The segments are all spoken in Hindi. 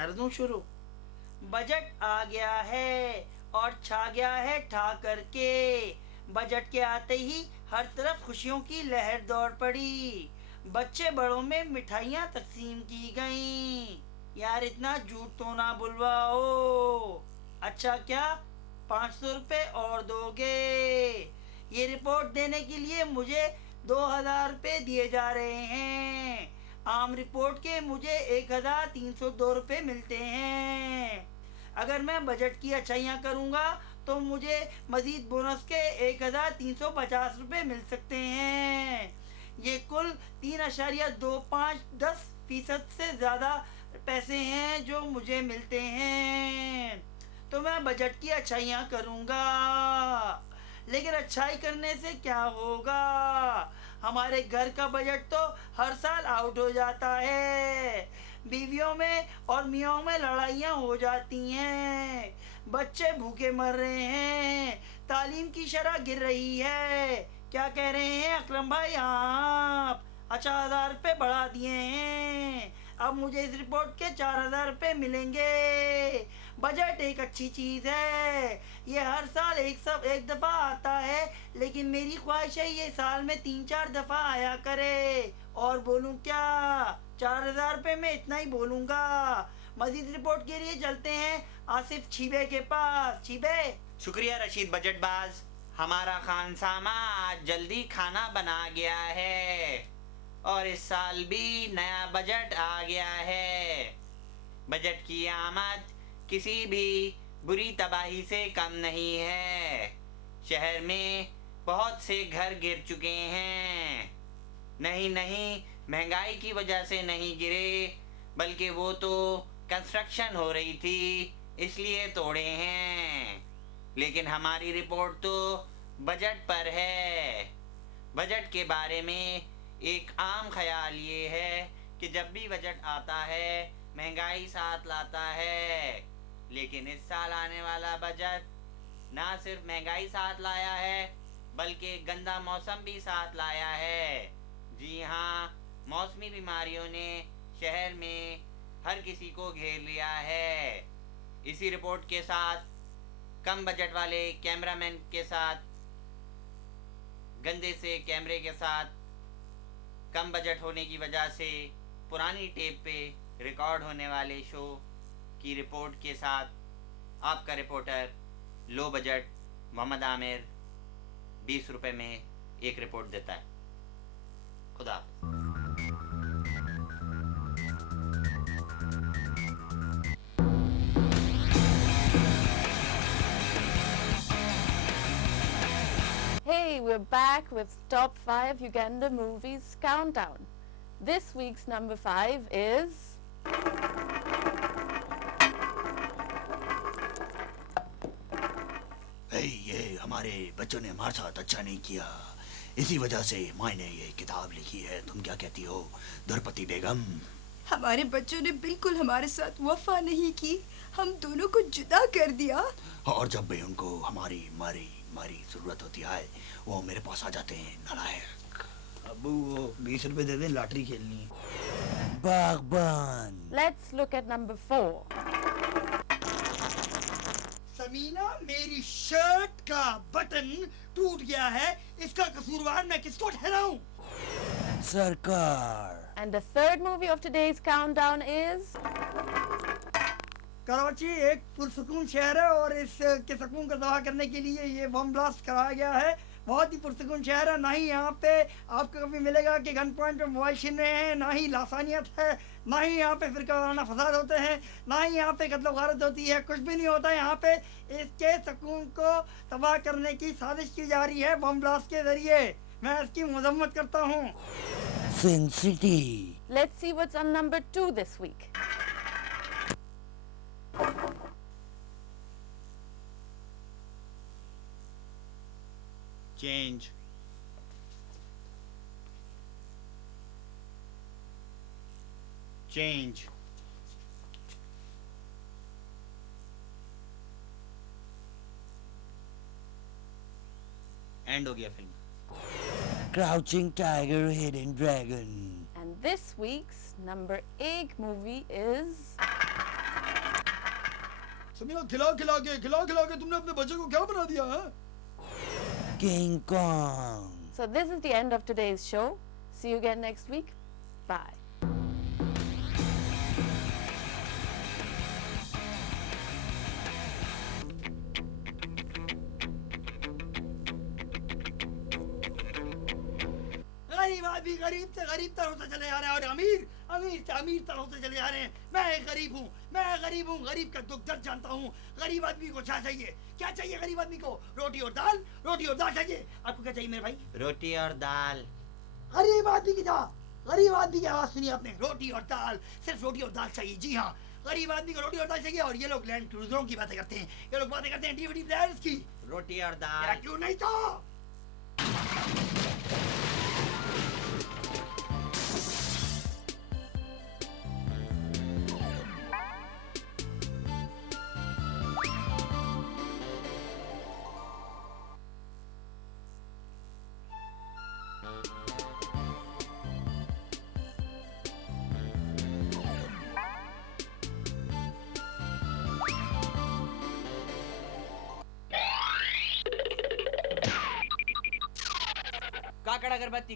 कर दूं शुरू। बजट आ गया है और छा गया है ठा करके। बजट के आते ही हर तरफ खुशियों की लहर दौड़ पड़ी। बच्चे बड़ों में मिठाइयाँ तकसीम की गईं। यार इतना झूठ तो ना बुलवाओ। अच्छा क्या 500 रुपये और दोगे? ये रिपोर्ट देने के लिए मुझे 2000 रुपये दिए जा रहे हैं। आम रिपोर्ट के मुझे 1302 रुपये मिलते हैं। अगर मैं बजट की अच्छाइयाँ करूँगा तो मुझे मजीद बोनस के 1350 रुपये मिल सकते हैं। ये कुल 3.25-10% से ज़्यादा पैसे हैं जो मुझे मिलते हैं। तो मैं बजट की अच्छाइयाँ करूँगा। लेकिन अच्छाई करने से क्या होगा? हमारे घर का बजट तो हर साल आउट हो जाता है। बीवियों में और मियाँ में लड़ाइयाँ हो जाती हैं। बच्चे भूखे मर रहे हैं। तालीम की शरह गिर रही है। क्या कह रहे हैं अकरम भाई आप? अच्छा 1000 रुपये बढ़ा दिए हैं। अब मुझे इस रिपोर्ट के 4000 रुपये मिलेंगे। बजट एक अच्छी चीज़ है। ये हर साल एक दफ़ा आता है, लेकिन मेरी ख्वाहिश है ये साल में 3-4 दफ़ा आया करे। और बोलूं क्या, 4000 रुपये में इतना ही बोलूँगा। मजीद रिपोर्ट के लिए चलते हैं आसिफ छीबे के पास। छीबे। शुक्रिया रशीद बजटबाज। हमारा खानसामा आज जल्दी खाना बना गया है और इस साल भी नया बजट आ गया है। बजट की आमद किसी भी बुरी तबाही से कम नहीं है। शहर में बहुत से घर गिर चुके हैं। नहीं, महंगाई की वजह से नहीं गिरे, बल्कि वो तो कंस्ट्रक्शन हो रही थी इसलिए तोड़े हैं। लेकिन हमारी रिपोर्ट तो बजट पर है। बजट के बारे में एक आम ख्याल ये है कि जब भी बजट आता है महंगाई साथ लाता है। लेकिन इस साल आने वाला बजट ना सिर्फ महंगाई साथ लाया है, बल्कि गंदा मौसम भी साथ लाया है। जी हाँ, मौसमी बीमारियों ने शहर में हर किसी को घेर लिया है। इसी रिपोर्ट के साथ कम बजट वाले कैमरामैन के साथ, गंदे से कैमरे के साथ, कम बजट होने की वजह से पुरानी टेप पे रिकॉर्ड होने वाले शो की रिपोर्ट के साथ आपका reporter low budget Mohammad Aamir 20 रुपये में एक रिपोर्ट देता है। खुदा हाफ़िज़। Hey, we're back with Top 5 Uganda Movies Countdown. This week's number 5 is... ये हमारे बच्चों ने हमारे साथ अच्छा नहीं किया, इसी वजह से माँ ने ये किताब लिखी है। तुम क्या कहती हो द्रौपदी बेगम? हमारे बच्चों ने बिल्कुल हमारे साथ वफा नहीं की, हम दोनों को जुदा कर दिया। और जब भी उनको हमारी मारी जरूरत होती है वो मेरे पास आ जाते हैं। नालायक। अबू वो 20 रुपये दे दें, लॉटरी खेलनी है। बागबान। Let's look at number 4. Samina, मेरी शर्ट का बटन टूट गया है, इसका कसूरवार मैं किसको ठहराऊं? सरकार। And the third movie of today's countdown is... Karachi एक पुरसकून शहर है और इस के सुकून को तबाह करने के लिए ये बम ब्लास्ट कराया गया है। बहुत ही पुरसकून शहर है। ना ही यहाँ पे आपको कभी मिलेगा कि गन पॉइंट पे मोबाइल छीन रहे हैं, ना ही लासानियत है, ना ही यहाँ पे फिरका वाराना फसाद होते हैं, ना ही यहाँ पे कत्ल गारत होती है। कुछ भी नहीं होता यहाँ पे। इसके सुकून को तबाह करने की साजिश की जा रही है बम ब्लास्ट के जरिए। मैं इसकी मजम्मत करता हूँ। सिन city. Let's see what's on number 2 this week. Change. Change. And हो गया film. Crouching Tiger, Hidden Dragon. And this week's number 8 movie is... Samina खिला खिला के तुमने अपने बच्चे को क्या बना दिया है? King Kong. So this is the end of today's show. See you again next week. Bye. गरीब आदमी गरीब से गरीब तर होते चले जा रहे हैं और अमीर अमीर से अमीर तर होते चले जा रहे हैं। मैं गरीब हूँ, गरीब का दुख दर्द जानता हूँ। गरीब आदमी को क्या चाहिए गरीब आदमी को? रोटी और दाल चाहिए। आपको क्या चाहिए मेरे भाई? रोटी और दाल। गरीब आदमी की आवाज सुनी आपने? रोटी और दाल, सिर्फ रोटी और दाल चाहिए। जी हाँ, गरीब आदमी को रोटी और दाल चाहिए। और ये लोग लैंड क्रूजरों की बातें करते हैं, ये लोग बातें करते हैं डीवीडी प्लेयर्स की। रोटी और मेरा दाल। क्यों नहीं तो?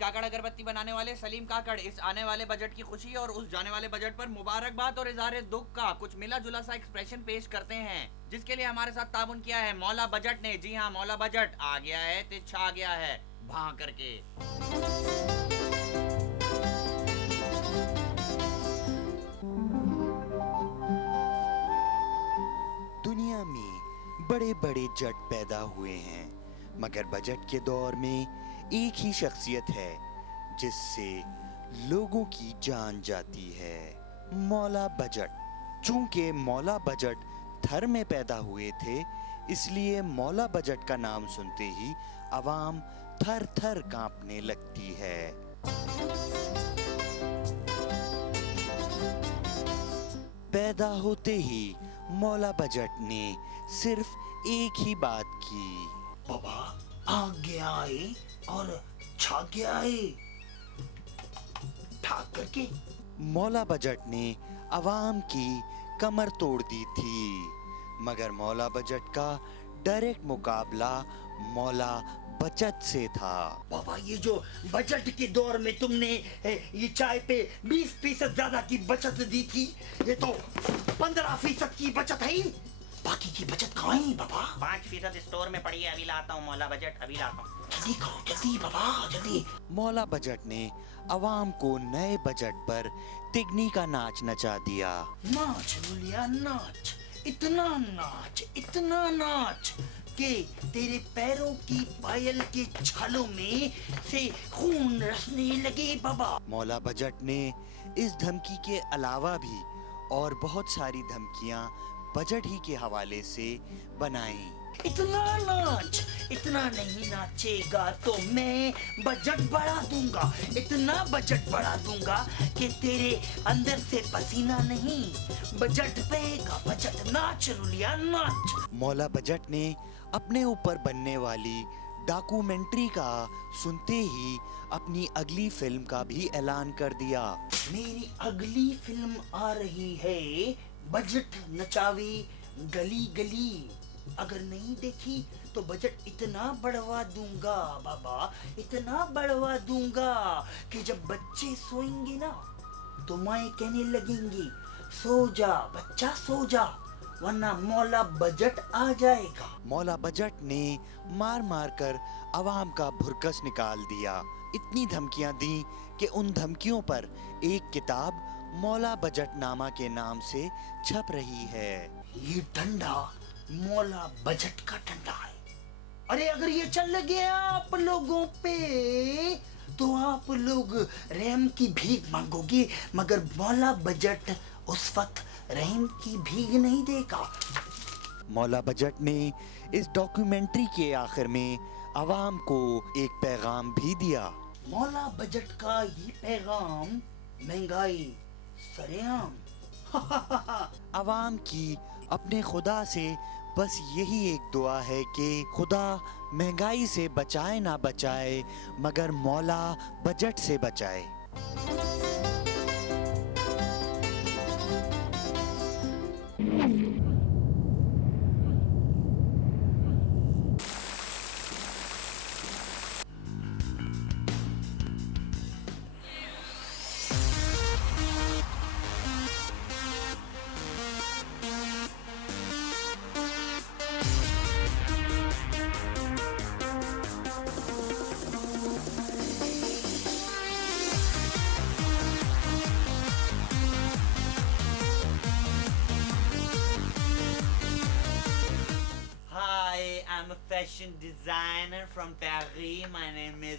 काकड़ अगरबत्ती बनाने वाले सलीम काकड़ इस आने वाले बजट की खुशी और उस जाने वाले बजट पर मुबारकबाद और इज़हार दुख का कुछ मिला जुला सा एक्सप्रेशन पेश करते हैं, जिसके लिए हमारे साथ ताबुन किया है मौला बजट ने। जी हाँ, मौला बजट आ गया है, छा गया है भां करके। दुनिया में बड़े बड़े जट पैदा हुए हैं, मगर बजट के दौर में एक ही शख्सियत है जिससे लोगों की जान जाती है, मौला बजट। चूंकि मौला बजट थर में पैदा हुए थे, इसलिए मौला बजट का नाम सुनते ही आवाम थर थर कांपने लगती है। पैदा होते ही मौला बजट ने सिर्फ एक ही बात की, बाबा आगे आए और छाके आए, ठाक करके। मौला बजट ने अवाम की कमर तोड़ दी थी, मगर मौला बजट का डायरेक्ट मुकाबला मौला बचत से था। बाबा, ये जो बजट के दौर में तुमने ये चाय पे 20% ज्यादा की बचत दी थी, ये तो 15% की बचत है। बाकी की बचत कहाँ है बाबा? 5% स्टोर में पड़ी है, अभी लाता हूँ मौला बजट, अभी लाता हूँ। जल्दी करो, जल्दी बाबा, जल्दी। मौला बजट ने अवाम को नए बजट पर तिगनी का नाच नचा दिया। नाच बोलिया, नाच, इतना नाच कि तेरे पैरों की पायल के छालों में से खून रसने लगे बाबा। मौला बजट ने इस धमकी के अलावा भी और बहुत सारी धमकियां बजट ही के हवाले से बनाई। इतना नाच, इतना नहीं नाचेगा तो मैं बजट बढ़ा दूंगा, इतना बजट बढ़ा दूंगा कि तेरे अंदर से पसीना नहीं, बजट बहेगा, बजट। नाच रुलिया, नाच। मौला बजट ने अपने ऊपर बनने वाली डॉक्यूमेंट्री का सुनते ही अपनी अगली फिल्म का भी ऐलान कर दिया। मेरी अगली फिल्म आ रही है, बजट नचावी गली गली। अगर नहीं देखी तो बजट इतना बढ़वा दूंगा बाबा, इतना बढ़वा दूंगा कि जब बच्चे सोएंगे ना तो माएं कहने लगेंगी, सो जा बच्चा, सो जा, वरना मौला बजट आ जाएगा। मौला बजट ने मार मार कर अवाम का भुरकस निकाल दिया। इतनी धमकियां दी कि उन धमकियों पर एक किताब मौला बजट नामा के नाम से छप रही है। ये डंडा मौला बजट का डंडा है। अरे अगर ये चल गया आप लोगों पे तो आप लोग रहम की भीख मांगोगे, मगर मौला बजट उस वक्त रहम की भीख नहीं देगा। मौला बजट ने इस डॉक्यूमेंट्री के आखिर में अवाम को एक पैगाम भी दिया। मौला बजट का ये पैगाम, महंगाई सरेआम। अवाम की अपने खुदा से बस यही एक दुआ है कि खुदा महंगाई से बचाए ना बचाए, मगर मौला बजट से बचाए। I'm a fashion designer from Paris. My name is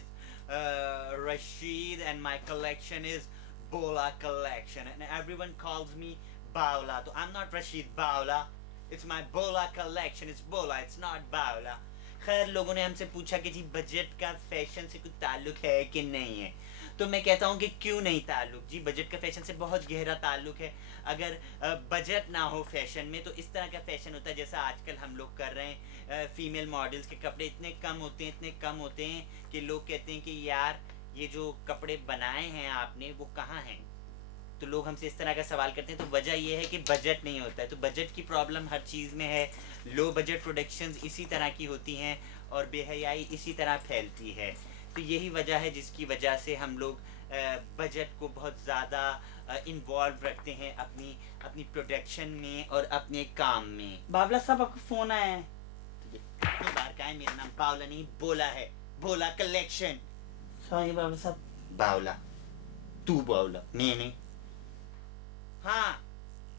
Rashid, and my collection is Bola collection, and everyone calls me Baula. So I'm not Rashid Baula. It's my Bola collection. It's Bola. It's not Baula. खैर लोगों ने हमसे पूछा कि जी बजट का फैशन से कुछ ताल्लुक है कि नहीं है, तो मैं कहता हूँ कि क्यों नहीं ताल्लुक जी, बजट का फैशन से बहुत गहरा ताल्लुक है। अगर बजट ना हो फैशन में तो इस तरह का फैशन होता है जैसा आजकल हम लोग कर रहे हैं। फीमेल मॉडल्स के कपड़े इतने कम होते हैं कि लोग कहते हैं कि यार ये जो कपड़े बनाए हैं आपने वो कहाँ हैं। तो लोग हमसे इस तरह का सवाल करते हैं, तो वजह यह है कि बजट नहीं होता है। तो बजट की प्रॉब्लम हर चीज़ में है। लो बजट प्रोडक्शंस इसी तरह की होती हैं और बेहयाई इसी तरह फैलती है। तो यही वजह है जिसकी वजह से हम लोग बजट को बहुत ज़्यादा इन्वॉल्व रखते हैं अपनी प्रोडक्शन में और अपने काम में। बावला साहब आपका फोन आया है। कितनी बार का है, मेरा नाम बावला नहीं बोला है, बोला कलेक्शन। सॉरी बावला साहब। बावला, तू बावला, नहीं हाँ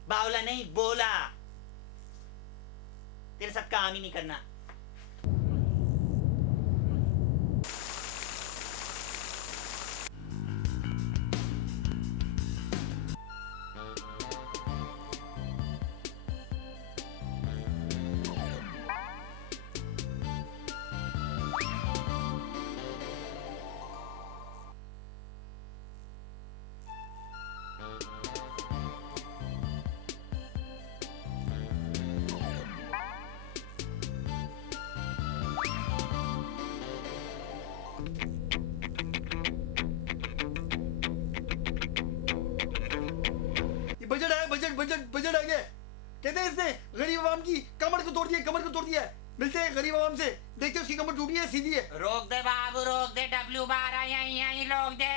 बावला नहीं बोला, तेरे साथ काम ही नहीं करना। ये बजट आया, बजट आ गया। कहते हैं इसने गरीब आवाम की कमर को तोड़ दिया है। मिलते हैं गरीब आवाम से, देखते हैं उसकी कमर टूटी है सीधी है। रोक दे बाबू, रोक दे, डब्ल्यू बार यहीं रोक दे।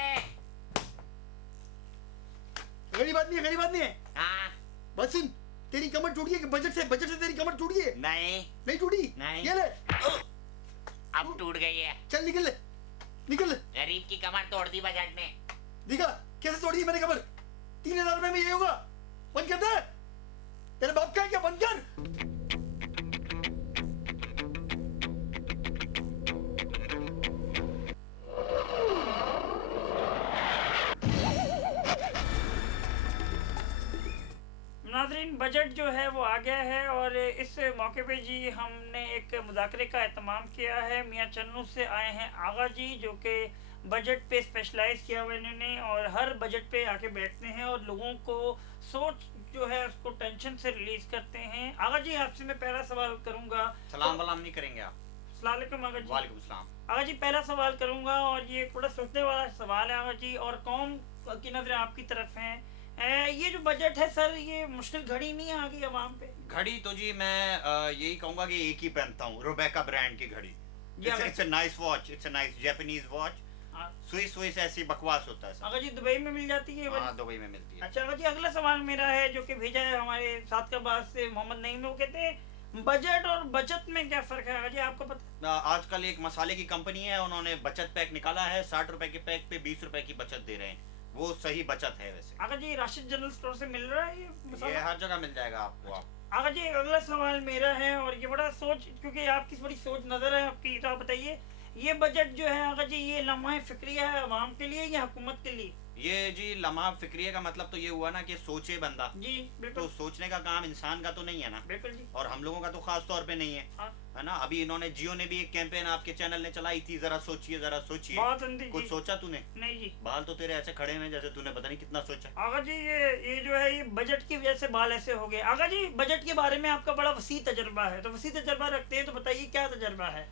गरीब आदमी है। हाँ बस सुन, तेरी कमर टूटी है कि बजट से तेरी कमर टूटी है? नहीं टूटी। नहीं। ये ले, अब टूट गई है। चल निकल ले। गरीब की कमर तोड़ दी बजट ने। देखा कैसे तोड़ी है मैंने कमर? 3000 रुपए में ये होगा? बंद करता है? तेरे बाप का है क्या? बंद कर। नाज़रीन, बजट जो है वो आ गया है और इस मौके पे जी हमने एक मुज़ाकरे का एहतमाम किया है। मियाँ चन्नू से आए हैं आगा जी, जो कि बजट पे स्पेशलाइज किया हुआ इन्होंने और हर बजट पे आके बैठते हैं और लोगों को सोच जो है उसको टेंशन से रिलीज करते हैं। आगा जी आपसे मैं पहला सवाल करूंगा। सलाम वलाम नहीं करेंगे आप? अस्सलाम वालेकुम आगा जी। वालेकुम सलाम। आगा जी पहला सवाल करूंगा और ये थोड़ा सोचने वाला सवाल है आगा जी, और कौम की नजरें आपकी तरफ हैं। ये जो बजट है सर, ये मुश्किल घड़ी नहीं आ गई अवाम पे? घड़ी तो जी मैं यही कहूंगा कि एक ही पहनता हूँ, रोबेका ब्रांड की घड़ी। It's a nice watch, it's a nice Japanese watch. Swiss ऐसी बकवास होता है सर। अगर जी दुबई में मिल जाती है? हाँ दुबई में मिलती है। अच्छा अगर जी अगला सवाल मेरा है जो कि भेजा है हमारे साथ का बात से मोहम्मद नईम, वो कहते हैं बजट और बचत में क्या फर्क है? अगर जी आपको पता? आजकल एक मसाले की कंपनी है, उन्होंने बचत पैक निकाला है। 60 रुपए के पैक पे 20 रुपए की बचत दे रहे हैं। वो सही बचत है वैसे। अगर जी राशिद जनरल स्टोर से मिल रहा है ये हर जगह मिल जाएगा आपको। अगर जी अगला सवाल मेरा है और ये बड़ा सोच, क्योंकि आपकी बड़ी सोच नजर है आपकी, तो आप बताइए ये बजट जो है अगर जी ये लम्हा फिक्रिया है अवाम के लिए या हुकूमत के लिए? ये जी लम्हा फिक्रिया का मतलब तो ये हुआ ना कि सोचे बंदा। जी बिल्कुल। तो सोचने का काम इंसान का तो नहीं है ना। बिल्कुल जी। और हम लोगों का तो खास तौर पे नहीं है। हाँ। है ना। अभी इन्होंने जियो ने भी एक कैंपेन आपके चैनल ने चलाई थी, जरा सोचिए बहुत अंधी कुछ जी। सोचा तूने? नहीं जी। बाल तो तेरे ऐसे खड़े हैं जैसे तूने पता नहीं कितना सोचा। आगा जी ये जो है ये बजट की वजह से बाल ऐसे हो गए। आगा जी बजट के बारे में आपका बड़ा वसी तजर्बा है, तो वसी तजर्बा रखते हैं, तो बताइए क्या तजर्बा है?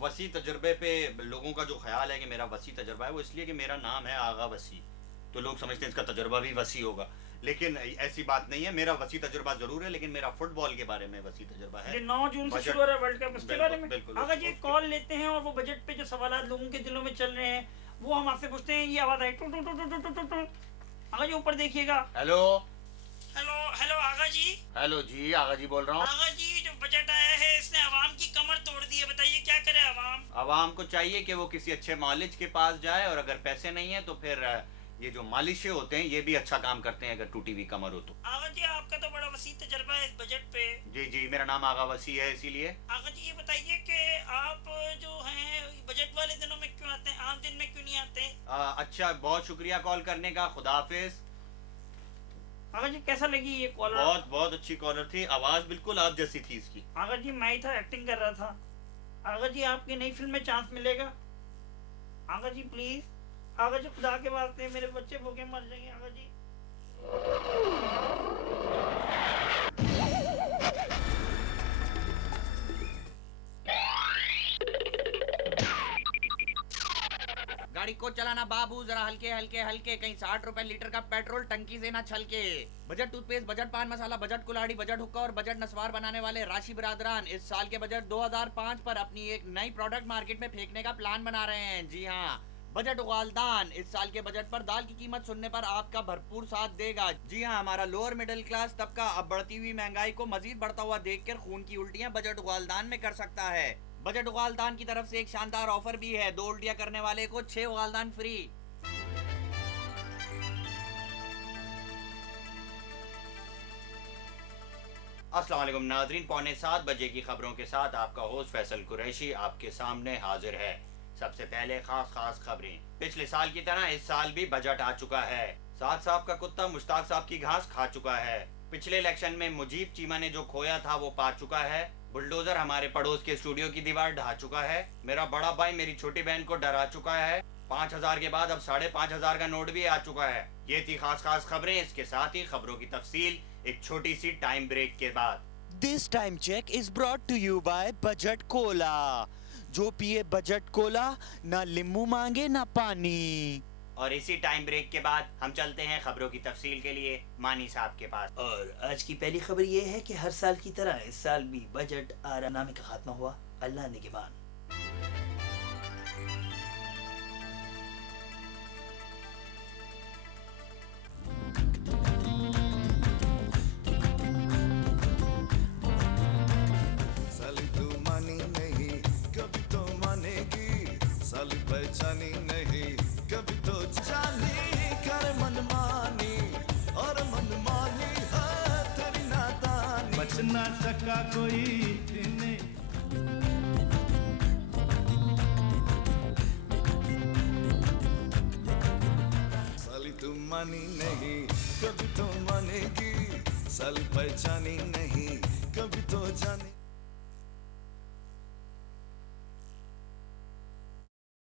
वसी तजर्बे पे लोगों का जो ख्याल है कि मेरा वसी तजर्बा है, वो इसलिए कि मेरा नाम है आगा वसी, तो लोग समझते हैं इसका तजर्बा भी वसी होगा, लेकिन ऐसी बात नहीं है। मेरा वसी तजर्बा जरूर है, लेकिन मेरा फुटबॉल के बारे में वसी तजर्बा है। 9 जून से शुरू हो रहा है वर्ल्ड कप, उसके बारे में बिल्कुल। आगा जी कॉल लेते हैं और वो बजट पे जो सवाल लोगों के दिलों में चल रहे हैं वो हम आपसे पूछते हैं। ये आवाज आई two two two two two two two. Aga ji ऊपर देखिएगा। Hello hello hello Aga ji. Hello जी, आगा जी बोल रहा हूँ। आगा जी जो बजट आया है इसने आवाम की कमर तोड़ दी है, बताइए क्या करे आवाम? आवाम को चाहिए कि वो किसी अच्छे मॉलेज के पास जाए, और अगर पैसे नहीं है तो फिर ये जो मालिशे होते हैं ये भी अच्छा काम करते हैं अगर टूटी हुई कमर हो तो। आगा जी आपका तो बड़ा वसी तजर्बा है इस बजट पे। जी जी, मेरा नाम आगा वसी है इसीलिए। आगा जी ये बताइए कि आप जो हैं बजट वाले दिनों में क्यों आते हैं, आम दिन में क्यों नहीं आते? अच्छा, बहुत शुक्रिया कॉल करने का, खुदा हाफिज। आगा जी कैसा लगी ये कॉलर? बहुत बहुत अच्छी कॉलर थी, आवाज बिल्कुल आप जैसी थी इसकी। आगा जी मैं ही था, एक्टिंग कर रहा था। आगा जी आपकी नई फिल्म में चांस मिलेगा? आगा जी प्लीज, आगा जी खुदा के वास्ते, मेरे बच्चे भूखे मर जाएंगे आगा जी। गाड़ी को चलाना बाबू जरा हल्के हल्के हल्के, कहीं 60 रुपए लीटर का पेट्रोल टंकी से ना छलके। बजट टूथपेस्ट, बजट पान मसाला, बजट कुल्हाड़ी, बजट हुक्का और बजट नस्वार बनाने वाले राशि बिरादरान इस साल के बजट 2005 पर अपनी एक नई प्रोडक्ट मार्केट में फेंकने का प्लान बना रहे हैं। जी हाँ, बजट उगालदान इस साल के बजट पर दाल की कीमत सुनने पर आपका भरपूर साथ देगा। जी हाँ, हमारा लोअर मिडिल क्लास तबका अब बढ़ती हुई महंगाई को मजीद बढ़ता हुआ देखकर खून की उल्टियां बजट उगालदान में कर सकता है। बजट उगालदान की तरफ से एक शानदार ऑफर भी है, 2 उल्टियां करने वाले को 6 उगालदान फ्री। अस्सलाम वालेकुम नाजरीन, 6:45 बजे की खबरों के साथ आपका होस्ट फैसल कुरैशी आपके सामने हाजिर है। सबसे पहले खास खबरें। पिछले साल की तरह इस साल भी बजट आ चुका है। साद साहब का कुत्ता मुश्ताक साहब की घास खा चुका है। पिछले इलेक्शन में मुजीब चीमा ने जो खोया था वो पा चुका है। बुलडोजर हमारे पड़ोस के स्टूडियो की दीवार ढा चुका है। मेरा बड़ा भाई मेरी छोटी बहन को डरा चुका है। 5000 के बाद अब 5500 का नोट भी आ चुका है। ये थी खास खबरें। इसके साथ ही खबरों की तफसील एक छोटी सी टाइम ब्रेक के बाद। This time check is brought to you by budget cola. जो पिए बजट कोला ना लींबू मांगे ना पानी। और इसी टाइम ब्रेक के बाद हम चलते हैं खबरों की तफसील के लिए मानी साहब के पास। और आज की पहली खबर ये है कि हर साल की तरह इस साल भी बजट आरामनामे का खात्मा हुआ, अल्लाह निगहबान। साली तू मानी नहीं कभी तो मानेगी, साली पहचानी नहीं कभी तो जानी। कर मनमानी और मनमानी है तेरी नादानी। बच ना सका कोई इन्हें। साली तू मानी नहीं कभी तो मानेगी, साली पहचानी नहीं कभी तो जानी।